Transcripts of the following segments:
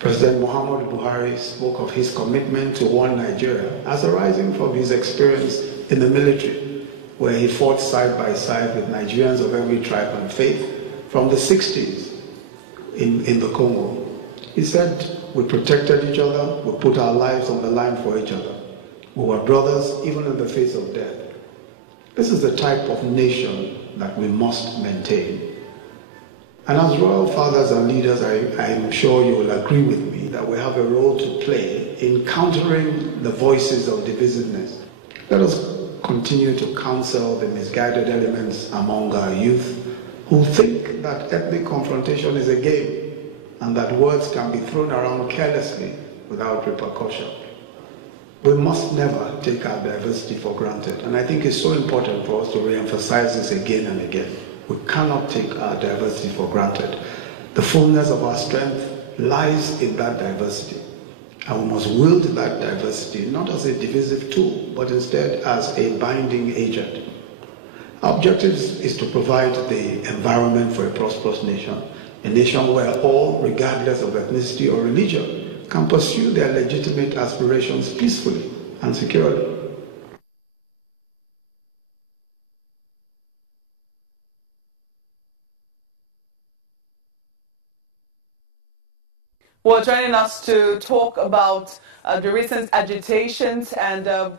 President Muhammadu Buhari spoke of his commitment to one Nigeria as arising from his experience in the military, where he fought side by side with Nigerians of every tribe and faith from the 60s in the Congo. He said, we protected each other, we put our lives on the line for each other. We were brothers even in the face of death. This is the type of nation that we must maintain. And as royal fathers and leaders, I am sure you will agree with me that we have a role to play in countering the voices of divisiveness. Let us continue to counsel the misguided elements among our youth who think that ethnic confrontation is a game and that words can be thrown around carelessly without repercussion. We must never take our diversity for granted, and I think it's so important for us to re-emphasize this again and again. We cannot take our diversity for granted. The fullness of our strength lies in that diversity, and we must wield that diversity not as a divisive tool, but instead as a binding agent. Our objective is to provide the environment for a prosperous nation, a nation where all, regardless of ethnicity or religion, can pursue their legitimate aspirations peacefully and securely. Well, joining us to talk about the recent agitations and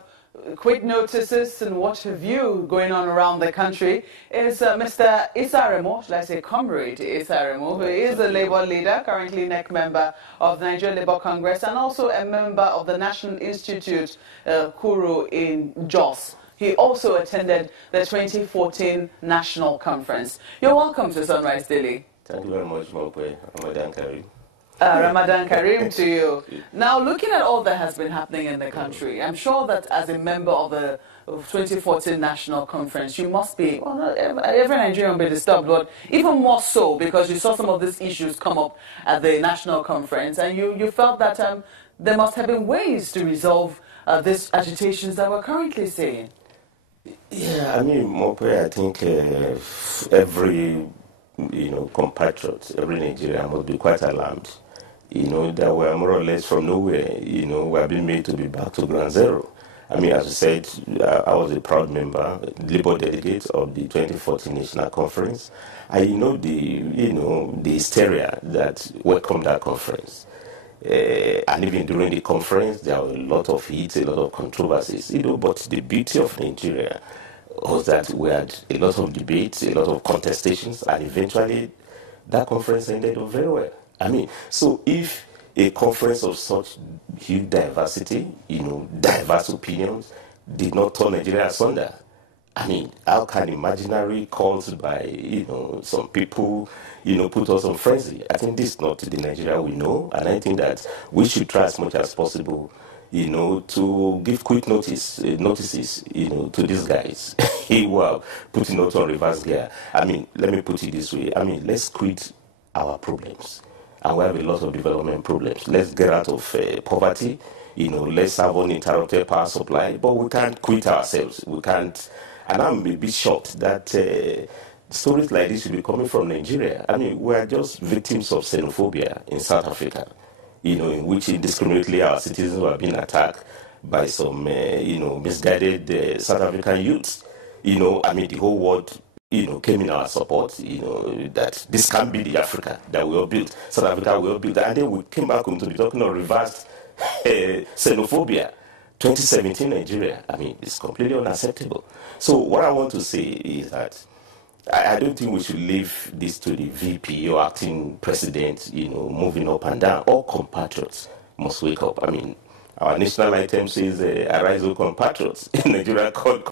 quick notices and what have you going on around the country is Mr. Aremu, should I say Comrade Aremu, who is a Labour leader, currently NEC member of the Nigeria Labour Congress and also a member of the National Institute, Kuru in Jos. He also attended the 2014 National Conference. You're welcome to Sunrise Daily. Thank you very much, Mope. Ramadan Kareem. Ramadan Kareem to you. Now, looking at all that has been happening in the country, I'm sure that as a member of the 2014 National Conference, you must be, well, not every Nigerian will be disturbed, but even more so because you saw some of these issues come up at the National Conference, and you felt that there must have been ways to resolve these agitations that we're currently seeing. Yeah, I mean, Mope, I think every, compatriot, every Nigerian must be quite alarmed. That we're more or less from nowhere, we're being made to be back to ground zero. I mean, as I said, I was a proud member, Labour delegate of the 2014 National Conference. I know the hysteria that welcomed that conference. And even during the conference, there were a lot of heat, a lot of controversies, but the beauty of Nigeria was that we had a lot of debates, a lot of contestations, and eventually that conference ended very well. I mean, so if a conference of such huge diversity, diverse opinions, did not turn Nigeria asunder, I mean, how can imaginary calls by, some people, put us on frenzy? I think this is not the Nigeria we know, and I think that we should try as much as possible, to give quick notices, to these guys who are putting us on reverse gear. I mean, let me put it this way. I mean, let's quit our problems. And we have a lot of development problems. Let's get out of poverty. Let's have uninterrupted power supply. But we can't quit ourselves. We can't. And I'm a bit shocked that stories like this should be coming from Nigeria. I mean, we are just victims of xenophobia in South Africa, in which indiscriminately our citizens were being attacked by some, misguided South African youths. I mean, the whole world came in our support, that this can't be the Africa that we all built, South Africa we all built. And then we came back home to be talking of reverse xenophobia. 2017 Nigeria, I mean, it's completely unacceptable. So what I want to say is that I don't think we should leave this to the VP or acting president, moving up and down. All compatriots must wake up. I mean, our national anthem says, arise, O compatriots. In Nigeria called